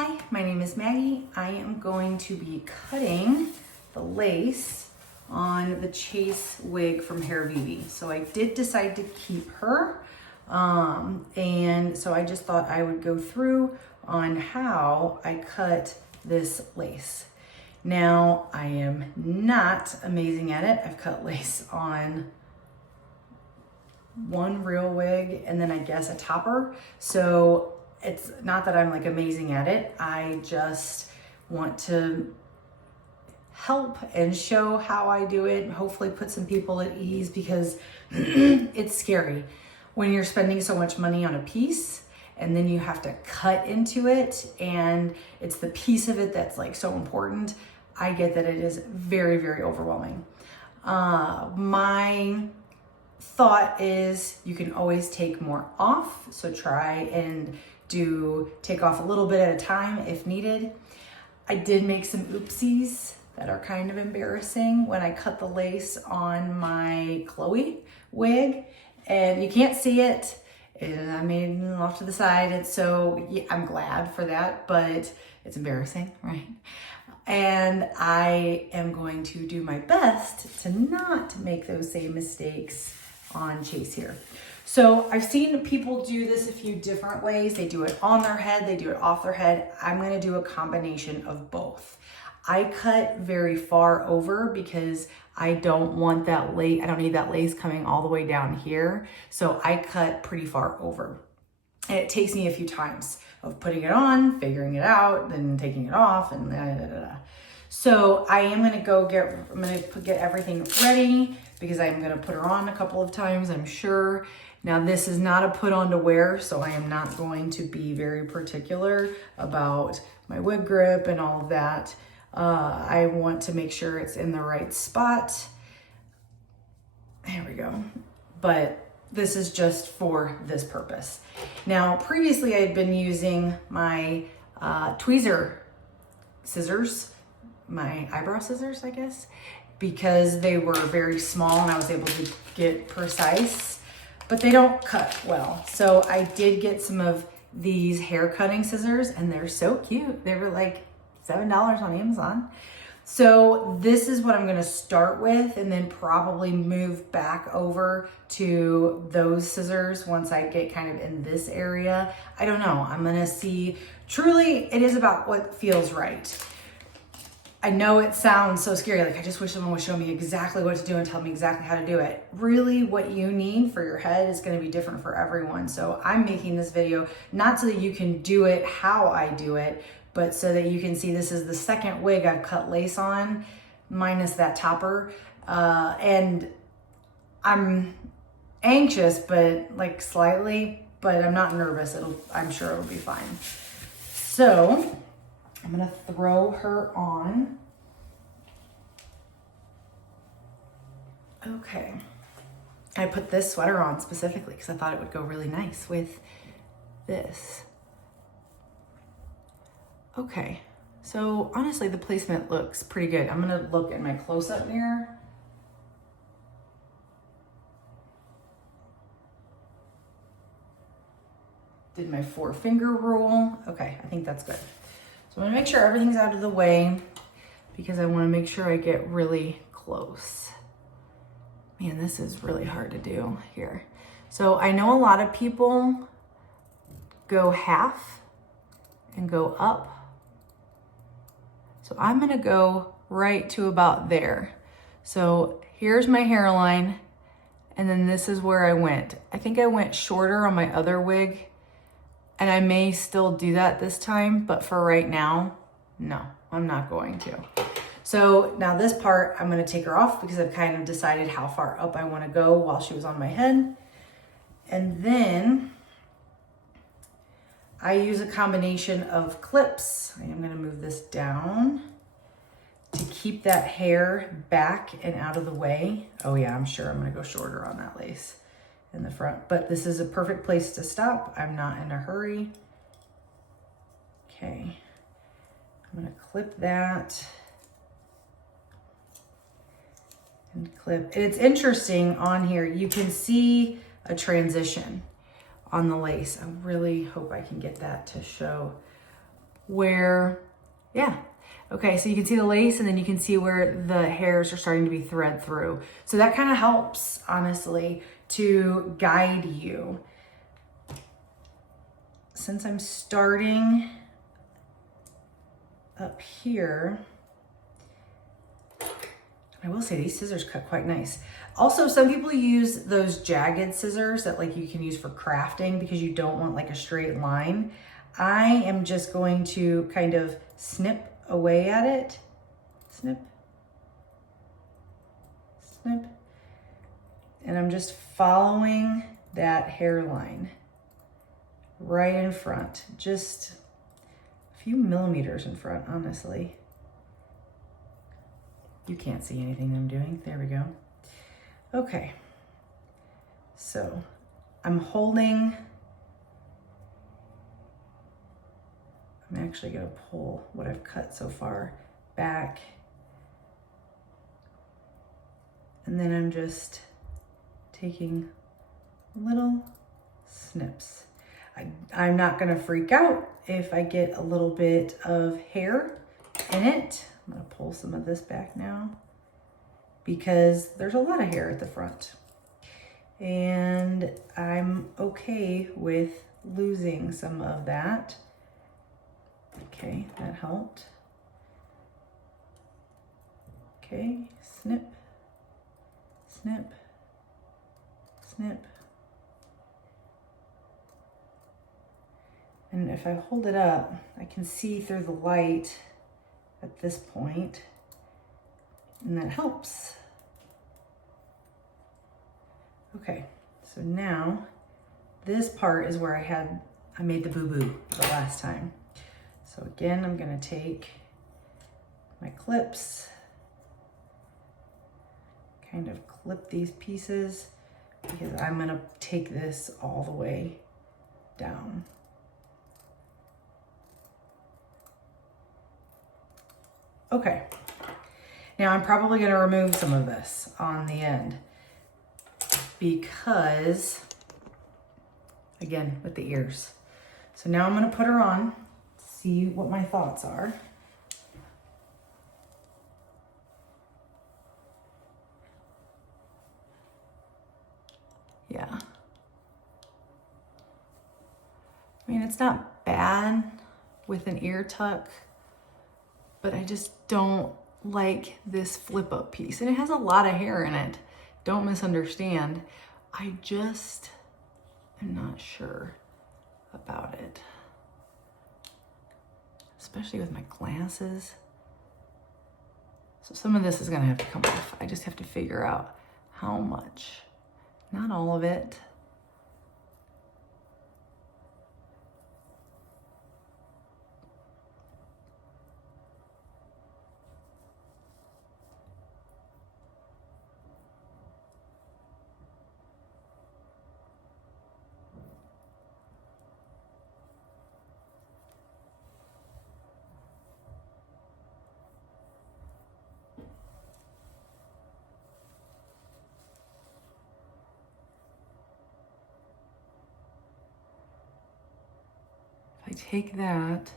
Hi, my name is Maggie. I am going to be cutting the lace on the Chase wig from Hairvivi. So I did decide to keep her. And so I just thought I would go through on how I cut this lace. Now, I am not amazing at it. I've cut lace on one real wig and then I guess a topper. So it's not that I'm like amazing at it. I just want to help and show how I do it, hopefully put some people at ease, because it's scary when you're spending so much money on a piece and then you have to cut into it, and it's the piece of it that's like so important. I get that it is very, very overwhelming. My thought is you can always take more off. So try and take off a little bit at a time if needed. I did make some oopsies that are kind of embarrassing when I cut the lace on my Chloe wig, and you can't see it. And I made it off to the side. And so yeah, I'm glad for that, but it's embarrassing, right? And I am going to do my best to not make those same mistakes on Chase here. So I've seen people do this a few different ways. They do it on their head, they do it off their head. I'm gonna do a combination of both. I cut very far over because I don't want that lace, I don't need that lace coming all the way down here. So I cut pretty far over. And it takes me a few times of putting it on, figuring it out, then taking it off, and So I am gonna get everything ready because I'm gonna put her on a couple of times, I'm sure. Now this is not a put on to wear, so I am not going to be very particular about my wig grip and all of that. I want to make sure it's in the right spot. There we go. But this is just for this purpose. Now, previously I had been using my tweezer scissors, my eyebrow scissors, I guess, because they were very small and I was able to get precise, but they don't cut well. So I did get some of these hair cutting scissors and they're so cute. They were like $7 on Amazon. So this is what I'm gonna start with and then probably move back over to those scissors once I get kind of in this area. I don't know, I'm gonna see. Truly, it is about what feels right. I know it sounds so scary, like I just wish someone would show me exactly what to do and tell me exactly how to do it. Really, what you need for your head is gonna be different for everyone. So I'm making this video not so that you can do it how I do it, but so that you can see this is the second wig I've cut lace on, minus that topper. And I'm anxious, but like slightly, but I'm not nervous. I'm sure it'll be fine. So I'm gonna throw her on. Okay. I put this sweater on specifically because I thought it would go really nice with this. Okay, so honestly, the placement looks pretty good. I'm gonna look in my close-up mirror. Did my 4-finger rule. Okay, I think that's good. So I'm gonna make sure everything's out of the way because I wanna make sure I get really close. Man, this is really hard to do here. So I know a lot of people go half and go up. So I'm gonna go right to about there. So here's my hairline, and then this is where I went. I think I went shorter on my other wig, and I may still do that this time, but for right now, no, I'm not going to. So now this part, I'm gonna take her off because I've kind of decided how far up I wanna go while she was on my head. And then I use a combination of clips. I am gonna move this down to keep that hair back and out of the way. Oh yeah, I'm sure I'm gonna go shorter on that lace in the front, but this is a perfect place to stop. I'm not in a hurry. Okay, I'm gonna clip that and clip. It's interesting on here, you can see a transition on the lace. I really hope I can get that to show. where, yeah. Okay, so you can see the lace and then you can see where the hairs are starting to be thread through. So that kind of helps, honestly, to guide you. Since I'm starting up here, I will say these scissors cut quite nice. Also, some people use those jagged scissors that like you can use for crafting because you don't want like a straight line. I am just going to kind of snip away at it. Snip, snip. And I'm just following that hairline right in front, just a few millimeters in front, honestly. You can't see anything I'm doing. There we go. Okay. So I'm holding, I'm actually gonna pull what I've cut so far back. And then I'm just taking little snips. I'm not gonna freak out if I get a little bit of hair in it. I'm gonna pull some of this back now because there's a lot of hair at the front. And I'm okay with losing some of that. Okay, that helped. Okay, snip, snip, snip. And if I hold it up, I can see through the light at this point, and that helps. Okay, so now this part is where I made the boo-boo the last time. So again, I'm gonna take my clips, kind of clip these pieces because I'm gonna take this all the way down. Okay, now I'm probably gonna remove some of this on the end because, again, with the ears. So now I'm gonna put her on, see what my thoughts are. Yeah. I mean, it's not bad with an ear tuck, but I just don't like this flip up piece. And it has a lot of hair in it. Don't misunderstand. I just am not sure about it. Especially with my glasses. So some of this is gonna have to come off. I just have to figure out how much. Not all of it. I take that,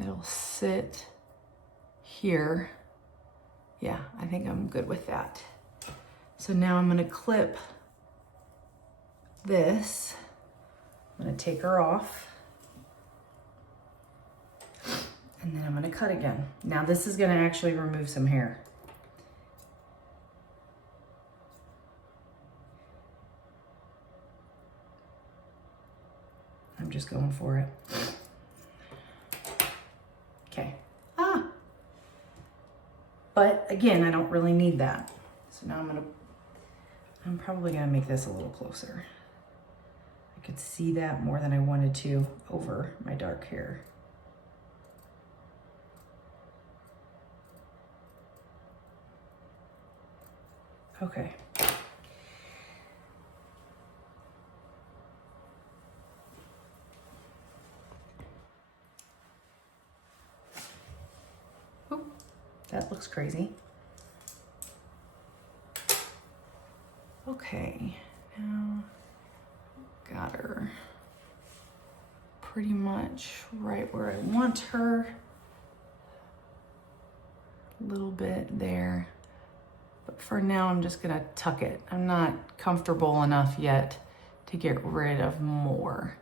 it'll sit here. Yeah, I think I'm good with that. So now I'm gonna clip this. I'm gonna take her off. And then I'm gonna cut again. Now this is gonna actually remove some hair. I'm just going for it. Okay. But again, I don't really need that. So now I'm probably gonna make this a little closer. I could see that more than I wanted to over my dark hair. Okay. Oh, that looks crazy. Okay, now Got her pretty much right where I want her. A little bit there. But for now, I'm just gonna tuck it. I'm not comfortable enough yet to get rid of more.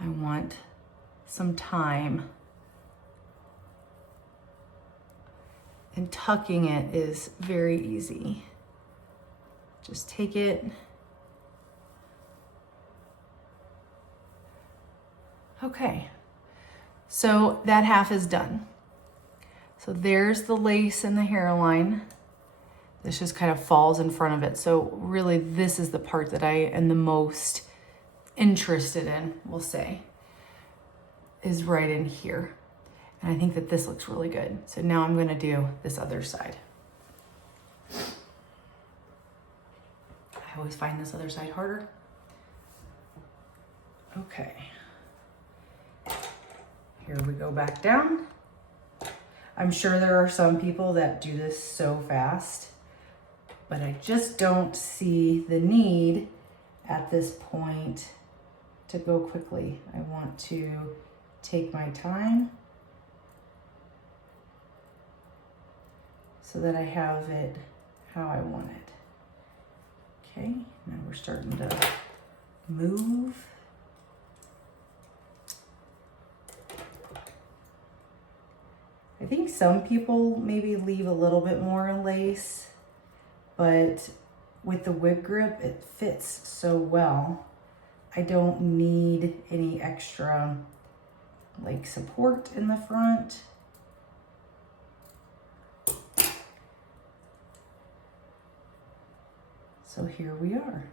I want some time. And tucking it is very easy. Just take it. Okay, so that half is done. So there's the lace and the hairline. This just kind of falls in front of it. So really this is the part that I am the most interested in, we'll say, is right in here. And I think that this looks really good. So now I'm gonna do this other side. I always find this other side harder. Okay. Here we go back down. I'm sure there are some people that do this so fast, but I just don't see the need at this point to go quickly. I want to take my time so that I have it how I want it. Okay, now we're starting to move. I think some people maybe leave a little bit more lace, but with the wig grip, it fits so well. I don't need any extra like support in the front. So here we are.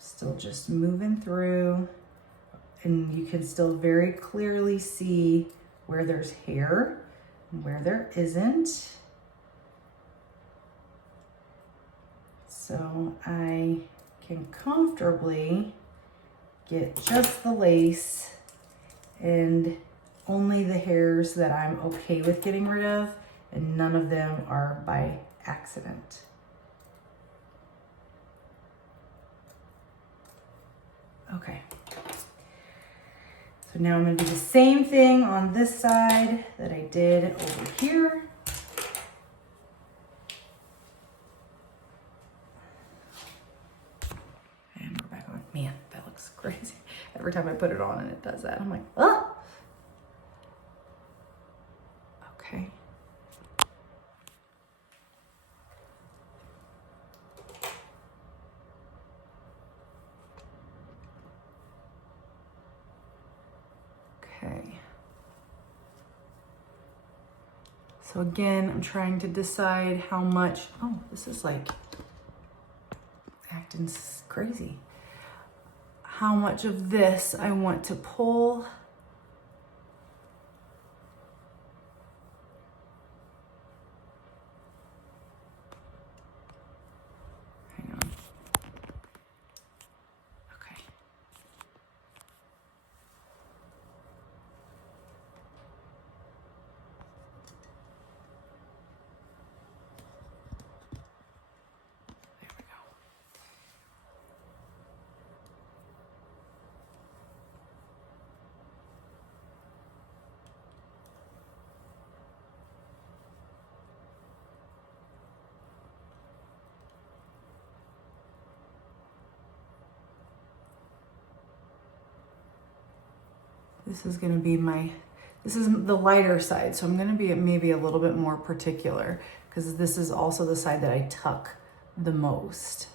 Still just moving through, and you can still very clearly see where there's hair and where there isn't. So I can comfortably get just the lace and only the hairs that I'm okay with getting rid of, and none of them are by accident. Okay. So now I'm gonna do the same thing on this side that I did over here. And we're back on. Man, that looks crazy. Every time I put it on and it does that, I'm like, oh. Okay. Okay. So again, I'm trying to decide how much, oh, this is like acting crazy. How much of this I want to pull. Hang on. Okay. There we go. This is gonna be this is the lighter side, so I'm gonna be maybe a little bit more particular because this is also the side that I tuck the most.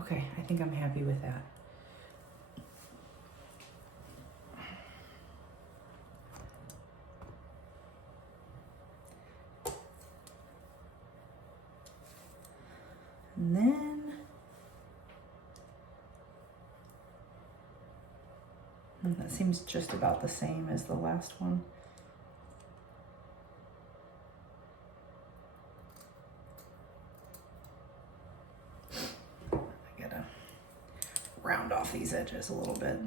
Okay, I think I'm happy with that. And then, and that seems just about the same as the last one. I gotta round off these edges a little bit.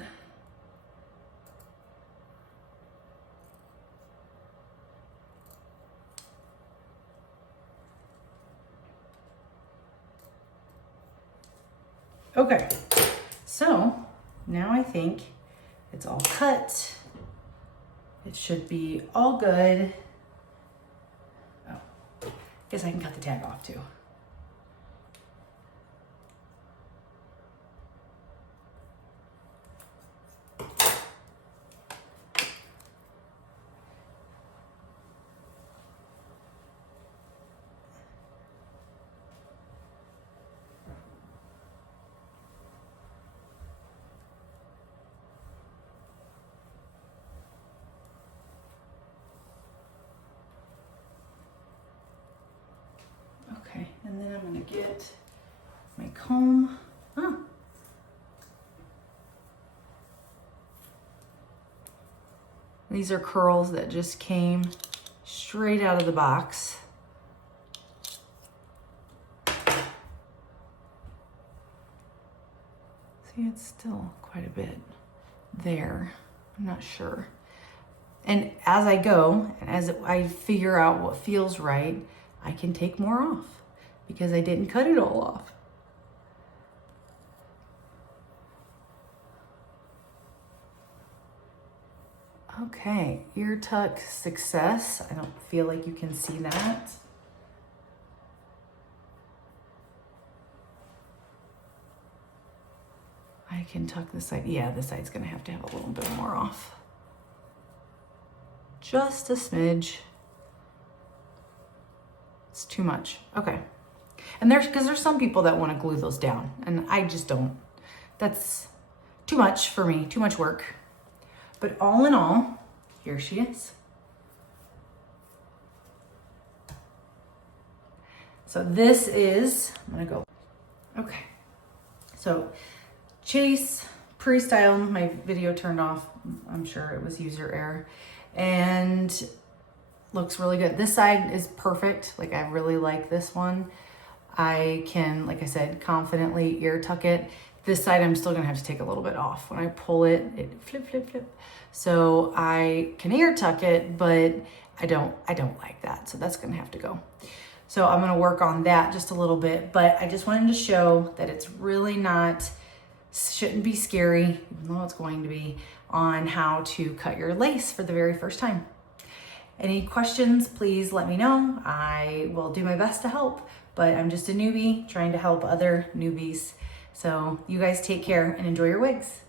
Okay, so now I think it's all cut. It should be all good. Oh, guess I can cut the tag off too. Okay, and then I'm gonna get my comb. Oh. These are curls that just came straight out of the box. See, it's still quite a bit there. I'm not sure. And as I go, and as I figure out what feels right, I can take more off because I didn't cut it all off. Okay, ear tuck success. I don't feel like you can see that. I can tuck this side. Yeah, this side's gonna have to have a little bit more off. Just a smidge. It's too much. Okay. And because there's some people that want to glue those down, and I just don't. That's too much for me, too much work. But all in all, here she is. So this is, I'm gonna go. Okay. So Chase pre-styled, my video turned off. I'm sure it was user error. And looks really good. This side is perfect. Like, I really like this one. I can, like I said, confidently ear tuck it. This side, I'm still gonna have to take a little bit off. When I pull it, it flip, flip, flip. So I can ear tuck it, but I don't like that. So that's gonna have to go. So I'm gonna work on that just a little bit, but I just wanted to show that it's really not, shouldn't be scary, even though it's going to be, on how to cut your lace for the very first time. Any questions, please let me know. I will do my best to help, but I'm just a newbie trying to help other newbies. So you guys take care and enjoy your wigs.